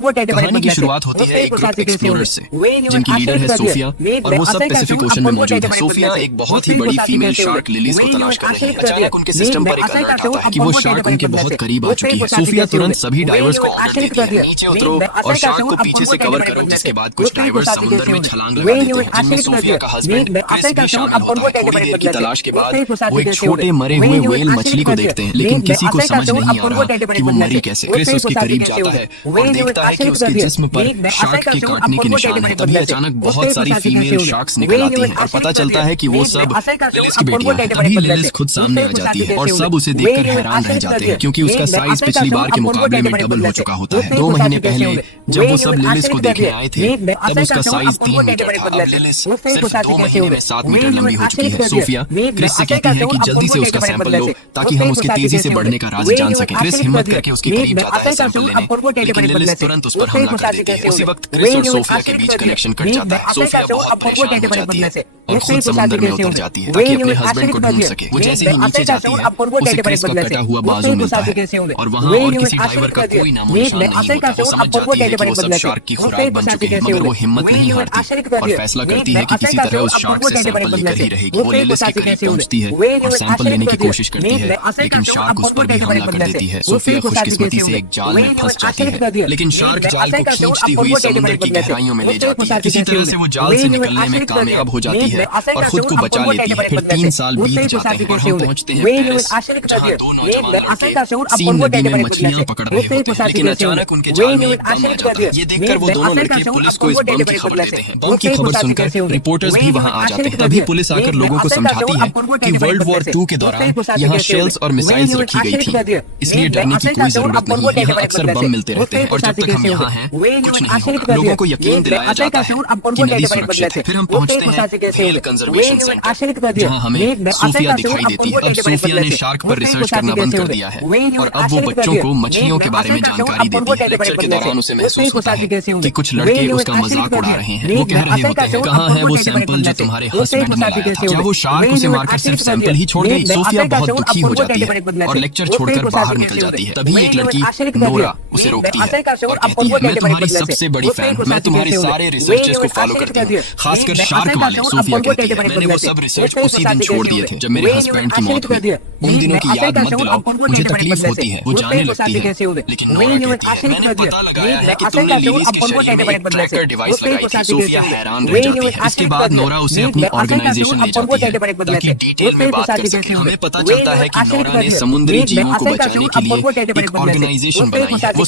कहानी की शुरुआत होती है एक ग्रुप एक्सप्लोरर से जिनकी लीडर है सोफिया और वो सब पैसिफिक ओशन में मौजूद है। सोफिया एक बहुत ही बड़ी फीमेल शार्क लिलीज को तलाश कर रही है। अचानक उनके सिस्टम पर एक अलर्ट आता है कि वो शार्क उनके बहुत करीब आ चुकी है। सोफिया तुरंत सभी डाइवर्स को ऑर्डर देती है, नीचे उतरो और शार्क को पीछे से कवर करो। जिसके बाद कुछ डाइवर्स समुद्र में छलांग लगा देते हैं, जिनमें सोफिया का हस्बैंड क्रिस भी शामिल होता है। थोड़ी देर की तलाश के बाद वो एक छोटे मरे हुए व्हेल मछली को देखते हैं, लेकिन किसी को समझ नहीं आ रहा कि वो मरी कैसे। क्रिस उसके करीब जाता है और देखता है कि उसके जिस्म पर शार्क के काटने के निशान है। तभी अचानक बहुत सारी फीमेल शार्क्स निकल आती हैं और पता चलता है कि वो सब लिलिस की बेटियां हैं। तभी लिलिस खुद सामने आ जाती है और सब उसे देखकर हैरान रह जाते हैं, क्योंकि उसका साइज पिछली बार के मुकाबले में डबल हो चुका होता है। 2 महीने पहले जब वो सब लिलिस को देखने आए थे तब उसका साइज 3 मीटर था। अब लिलिस सिर्फ 2 महीने में 7 मीटर लंबी हो चुकी है। सोफिया क्रिस से कहती है कि जल्दी से उसका सैंपल लो ताकि हम उसके तेजी से बढ़ने का राज जान सकें। क्रिस हिम्मत करके उसके करीब जाता है सैंपल लेने, लेकिन लिलिस तुरंत उस पर हमला कर देती है। उसी वक्त क्रिस और सोफिया के बीच कनेक्शन कट जाता है। सोफिया बहुत परेशान हो जाती है और खुद समुद्र में उतर जाती है ताकि अपने हस्बैंड को ढूंढ सके। वो जैसे ही नीचे जाती है उसे क्रिस का कटा हुआ बाजू मिलता है और वहाँ और किसी ड्राइवर का कोई नामो निशान नहीं होता। वो समझ जाती है कि वो सब शार्क की खुराक बन चुके हैं, मगर वो हिम्मत नहीं हारती और फैसला करती है कि किसी तरह उस शार्क से सैंपल लेकर ही रहेगी। वो लिलिस के करीब पहुंचती है और सैंपल लेने की कोशिश करती है, लेकिन शार्क उस पर भी हमला कर देती है। सोफिया खुशकिस्मती से एक जाल में फंस जाती है, लेकिन शार्क जाल को खींचती हुई समुद्र की गहराइयों में ले जाती है। किसी तरह से वो जाल से निकलने में कामयाब हो जाती है और खुद को बचा लेती है। फिर 3 साल बीत जाते हैं और हम पहुंचते हैं पेरिस, जहां 2 नौजवान लड़के सीन नदी में मछलियां पकड़ रहे होते हैं, लेकिन अचानक उनके जाल में एक बम आ जाता है। ये देखकर वो दोनों लड़के पुलिस को इस बम की खबर देते हैं। बम की खबर सुनकर रिपोर्टर्स भी वहां आ जाते हैं। तभी पुलिस आकर लोगों को समझाती है कि वर्ल्ड वॉर 2 के दौरान यहाँ शेल्स और मिसाइल्स रखी गई थी, इसलिए डरने की कोई जरूरत नहीं है। यहाँ अक्सर बम मिलते रहते हैं और जब तक हम यहाँ हैं कुछ नहीं होगा। लोगों को यकीन दिलाया जाता है कि नदी सुरक्षित है। फिर हम पहुंचते हैं व्हेल कंजर्वेशन सेंटर, जहाँ हमें सोफिया दिखाई देती है। अब सोफिया ने शार्क पर रिसर्च करना बंद कर दिया है और अब वो बच्चों को मछलियों के बारे में जानकारी देती है। लेक्चर के दौरान उसे महसूस होता है कि कुछ लड़के उसका मजाक उड़ा रहे हैं। वो कह रहे होते हैं, कहाँ है वो सैंपल जो तुम्हारे हस्बैंड ने लाया था? क्या वो शार्क उसे मारकर सिर्फ सैंपल ही छोड़ गई? सोफिया बहुत दुखी हो जाती है और लेक्चर छोड़कर बाहर निकल जाती है। तभी एक लड़की नोरा उसे रोकती है और कहती है, मैं तुम्हारी सबसे बड़ी फैन हूँ, मैं तुम्हारे सारे रिसर्चेस को फॉलो करती हूँ, खासकर शार्क वाले। सोफिया कहती है, मैंने वो सब रिसर्च उसी दिन छोड़ दिए थे जब मेरे हस्बैंड की मौत हुई। उन दिनों की याद मत दिलाओ, मुझे तकलीफ होती है। वो जाने लगती है, लेकिन नोरा कहती है, मैंने पता लगाया है कि तुमने लिलीज के शरीर में एक ट्रैकर डिवाइस लगाई थी। सोफिया हैरान रह जाती है। इसके बाद नोरा उसे अपनी ऑर्गेनाइजेशन ले जाती है ताकि डिटेल में बात कर सके। हमें पता चलता है कि नोरा ने समुद्री जीवों को बचाने के लिए एक ऑर्गेनाइजेशन बनाई है।